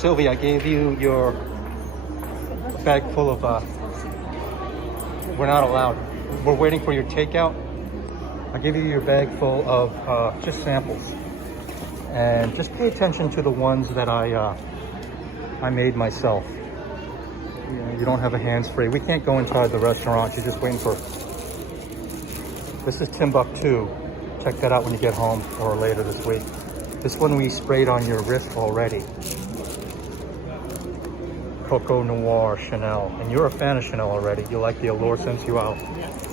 Sylvie, I gave you your bag full of, we're not allowed. We're waiting for your takeout. I give you your bag full of just samples. And just pay attention to the ones that I made myself. You don't have a hands-free. We can't go inside the restaurant. You're just waiting for... This is Timbuktu. Check that out when you get home or later this week. This one we sprayed on your wrist already. COCO Noir Chanel. And you're a fan of Chanel already. You like the Allure Sensual. Yes.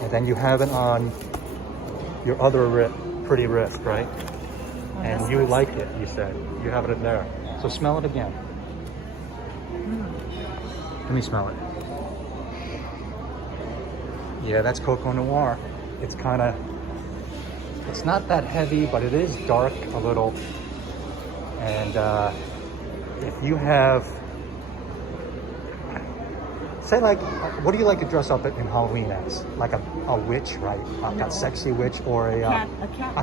And then you have it on your other pretty wrist, right? Oh, and you like it, you said. You have it in there. So smell it again. Let me smell it. Yeah, that's COCO Noir. It's kind of, it's not that heavy, but it is dark a little. And if you have, say like, what do you like to dress up in Halloween as? Like a witch, right? A sexy witch, or a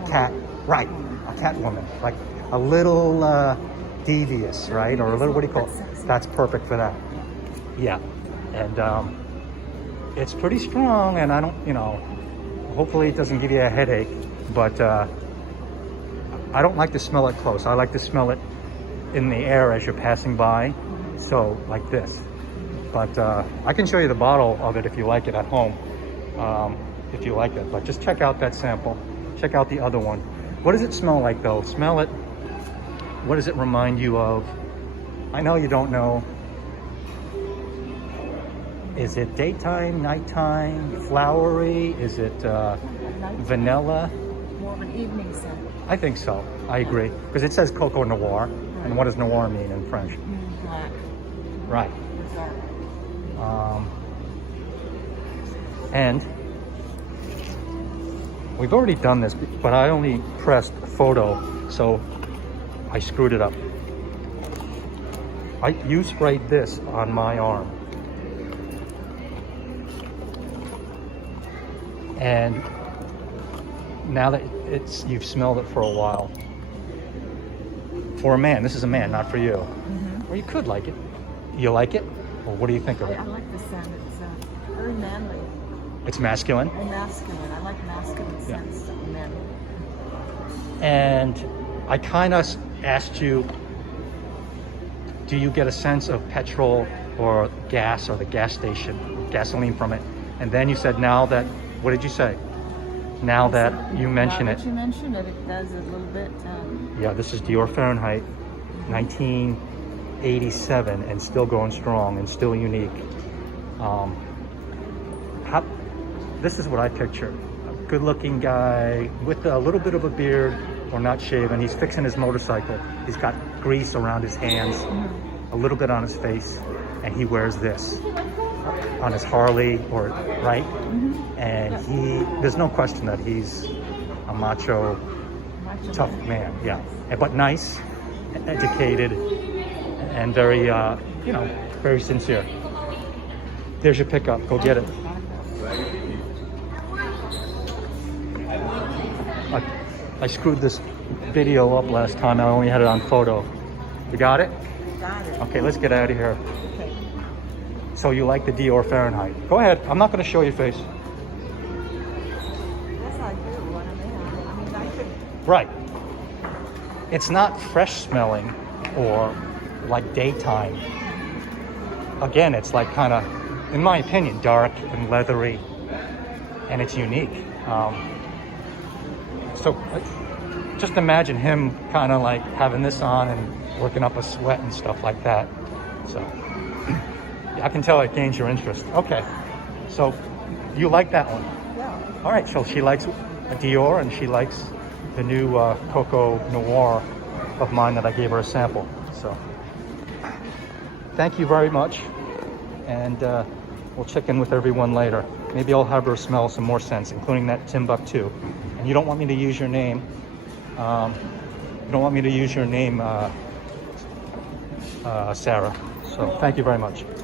cat, right? A cat woman, like a little devious, right? Or a little, what do you call it? That's perfect for that. Yeah, and it's pretty strong, and I don't, hopefully it doesn't give you a headache, but I don't like to smell it close. I like to smell it in the air as you're passing by, so like this. But I can show you the bottle of it if you like it at home, if you like it. But just check out that sample. Check out the other one. What does it smell like though? Smell it. What does it remind you of? I know you don't know. Is it daytime, nighttime, flowery? Is it vanilla? More of an evening scent. I think so. I agree. Because it says COCO Noir. Right. And what does noir mean in French? Black. Right. Dark. And we've already done this, but I only pressed photo, so I screwed it up. You sprayed this on my arm. And now that you've smelled it for a while, for a man, this is a man, not for you. Or you could like it. You like it? Or what do you think of it? I like the scent. It's very manly. It's masculine? Very masculine. I like masculine scents of men. And I kind of asked you, do you get a sense of petrol or gas or the gas station, gasoline from it? And then you said, now that, what did you say? Now that you mention it. You mentioned it, it does a little bit. Yeah, this is Dior Fahrenheit, 1987, and still going strong and still unique. This is what I picture. A good-looking guy with a little bit of a beard, or not shaven. He's fixing his motorcycle. He's got grease around his hands, a little bit on his face, and he wears this on his Harley, or right? And there's no question that he's a macho tough man, yeah. But nice, educated, and very, very sincere. There's your pickup. Go get it. I screwed this video up last time. I only had it on photo. You got it? Got it. Okay, let's get out of here. Okay. So you like the Dior Fahrenheit? Go ahead. I'm not going to show your face. Yes, I do. I mean, I could. Right. It's not fresh smelling or like daytime. Again, it's like kind of, in my opinion, dark and leathery, and it's unique. So just imagine him kind of like having this on and working up a sweat and stuff like that. So I can tell it gains your interest. Okay, so you like that one? Yeah. All right, so she likes a Dior, and she likes the new COCO Noir of mine that I gave her a sample. So thank you very much, and we'll check in with everyone later. Maybe I'll have her smell some more scents, including that Timbuktu. And you don't want me to use your name. You don't want me to use your name, Sarah. So thank you very much.